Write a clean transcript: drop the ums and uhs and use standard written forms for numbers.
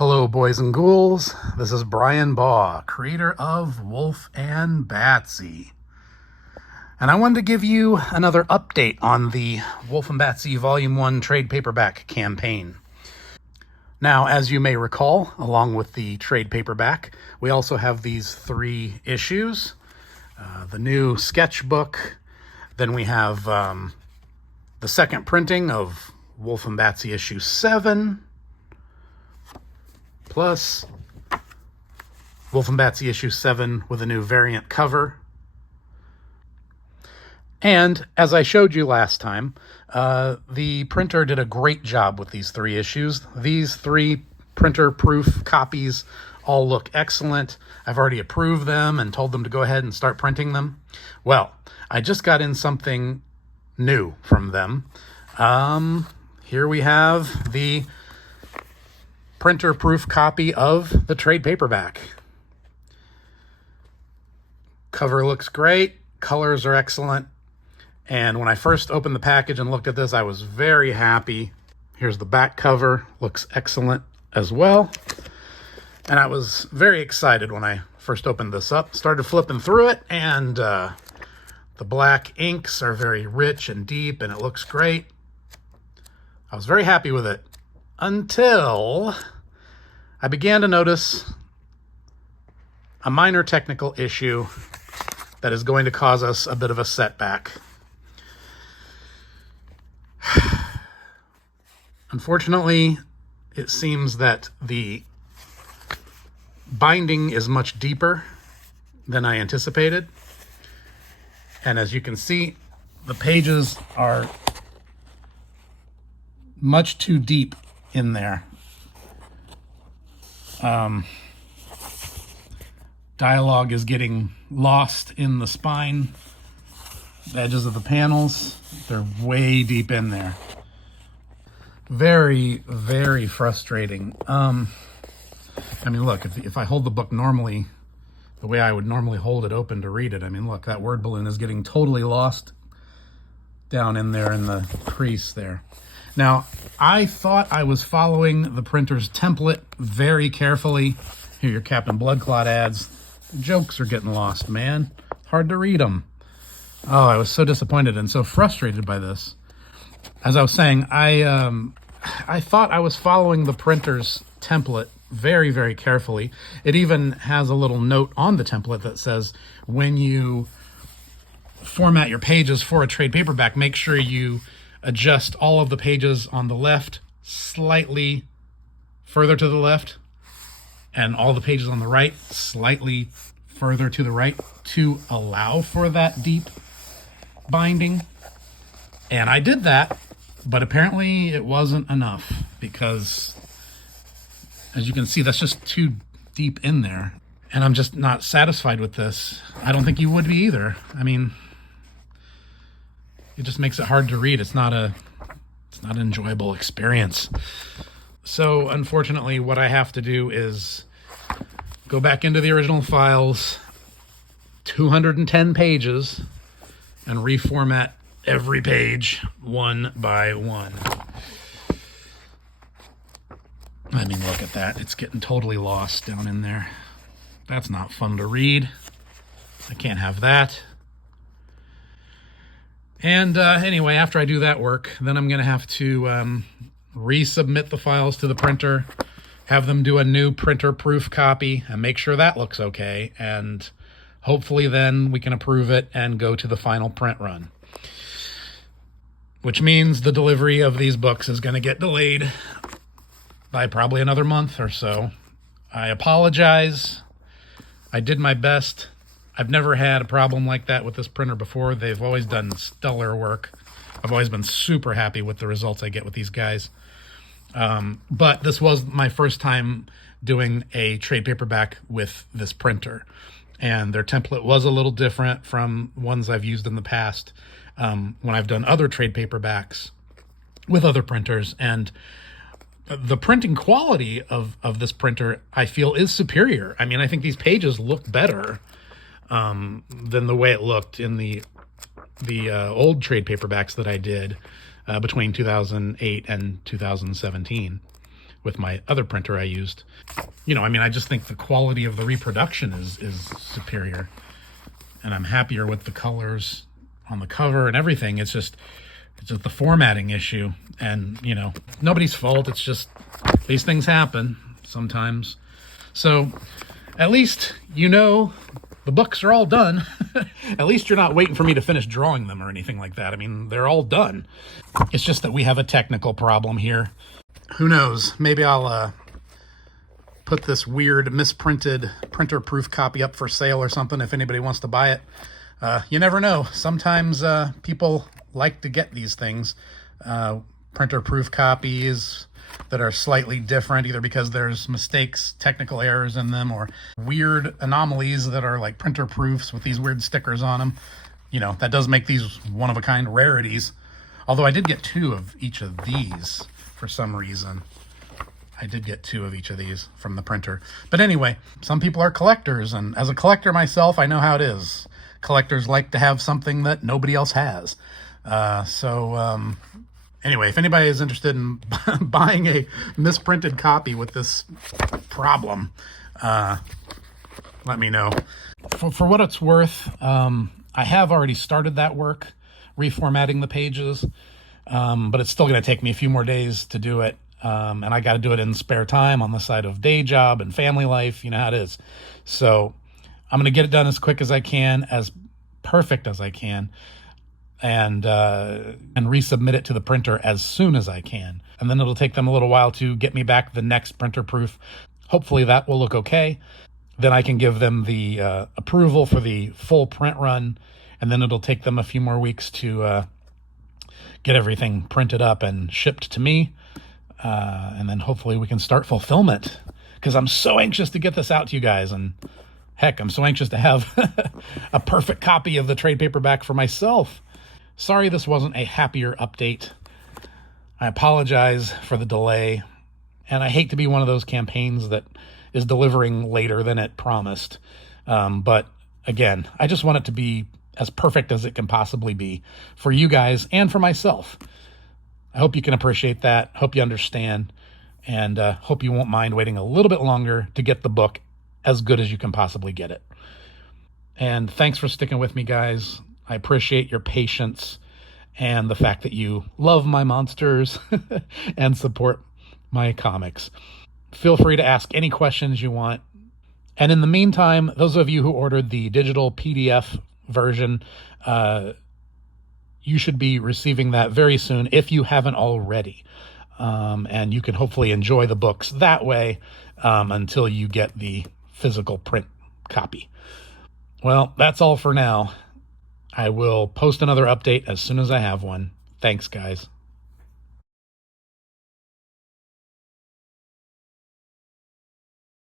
Hello, boys and ghouls. This is Brian Baugh, creator of WULF and BATSY. And I wanted to give you another update on the WULF and BATSY Vol.1 trade paperback campaign. Now, as you may recall, along with the trade paperback, we also have these 3 issues. The new sketchbook, then we have the second printing of WULF and BATSY issue 7, plus WULF and BATSY issue 7 with a new variant cover. And as I showed you last time, the printer did a great job with these 3 issues. These 3 printer-proof copies all look excellent. I've already approved them and told them to go ahead and start printing them. Well, I just got in something new from them. Here we have the printer-proof copy of the trade paperback. Cover looks great. Colors are excellent. And when I first opened the package and looked at this, I was very happy. Here's the back cover. Looks excellent as well. And I was very excited when I first opened this up. Started flipping through it, and the black inks are very rich and deep, and it looks great. I was very happy with it until I began to notice a minor technical issue that is going to cause us a bit of a setback. Unfortunately, it seems that the binding is much deeper than I anticipated. And as you can see, the pages are much too deep in there. Dialogue is getting lost in the spine, the edges of the panels. They're way deep in there. Very, very frustrating. I mean, look, if I hold the book normally, the way I would normally hold it open to read it, I mean, look, that word balloon is getting totally lost down in there in the crease there. Now, I thought I was following the printer's template very carefully. Here, your Captain Bloodclot ads. The jokes are getting lost, man. Hard to read them. Oh, I was so disappointed and so frustrated by this. As I was saying, I thought I was following the printer's template very, very carefully. It even has a little note on the template that says, when you format your pages for a trade paperback, make sure you adjust all of the pages on the left slightly further to the left, and all the pages on the right slightly further to the right to allow for that deep binding. And I did that, but apparently it wasn't enough, because as you can see, that's just too deep in there. And I'm just not satisfied with this. I don't think you would be either. I mean, it just makes it hard to read. It's not an enjoyable experience. So unfortunately, what I have to do is go back into the original files, 210 pages, and reformat every page one by one. I mean, look at that. It's getting totally lost down in there. That's not fun to read. I can't have that. And anyway, after I do that work, then I'm going to have to resubmit the files to the printer, have them do a new printer-proof copy, and make sure that looks okay. And hopefully then we can approve it and go to the final print run. Which means the delivery of these books is going to get delayed by probably another month or so. I apologize. I did my best. I've never had a problem like that with this printer before. They've always done stellar work. I've always been super happy with the results I get with these guys. But this was my first time doing a trade paperback with this printer. And their template was a little different from ones I've used in the past when I've done other trade paperbacks with other printers. And the printing quality of this printer, I feel, is superior. I mean, I think these pages look better than the way it looked in the old trade paperbacks that I did between 2008 and 2017. with my other printer I used. You know, I mean, I just think the quality of the reproduction is superior. And I'm happier with the colors on the cover and everything. It's just the formatting issue. And, you know, nobody's fault. It's just these things happen sometimes. So at least, you know, the books are all done. At least you're not waiting for me to finish drawing them or anything like that. I mean, they're all done. It's just that we have a technical problem here. Who knows? Maybe I'll put this weird misprinted printer-proof copy up for sale or something if anybody wants to buy it. You never know. Sometimes people like to get these things. Printer-proof copies that are slightly different, either because there's mistakes, technical errors in them, or weird anomalies that are like printer proofs with these weird stickers on them. You know, that does make these one-of-a-kind rarities. Although I did get 2 of each of these for some reason. I did get 2 of each of these from the printer. But anyway, some people are collectors, and as a collector myself, I know how it is. Collectors like to have something that nobody else has. Anyway, if anybody is interested in buying a misprinted copy with this problem, let me know. For what it's worth, I have already started that work, reformatting the pages, but it's still going to take me a few more days to do it. And I got to do it in spare time on the side of day job and family life. You know how it is. So I'm going to get it done as quick as I can, as perfect as I can, and resubmit it to the printer as soon as I can. And then it'll take them a little while to get me back the next printer proof. Hopefully that will look okay. Then I can give them the approval for the full print run, and then it'll take them a few more weeks to get everything printed up and shipped to me. And then hopefully we can start fulfillment, because I'm so anxious to get this out to you guys. And heck, I'm so anxious to have a perfect copy of the trade paperback for myself. Sorry this wasn't a happier update. I apologize for the delay, and I hate to be one of those campaigns that is delivering later than it promised. But again, I just want it to be as perfect as it can possibly be for you guys and for myself. I hope you can appreciate that. Hope you understand, and hope you won't mind waiting a little bit longer to get the book as good as you can possibly get it. And thanks for sticking with me, guys. I appreciate your patience and the fact that you love my monsters and support my comics. Feel free to ask any questions you want. And in the meantime, those of you who ordered the digital PDF version, you should be receiving that very soon if you haven't already. And you can hopefully enjoy the books that way until you get the physical print copy. Well, that's all for now. I will post another update as soon as I have one. Thanks, guys.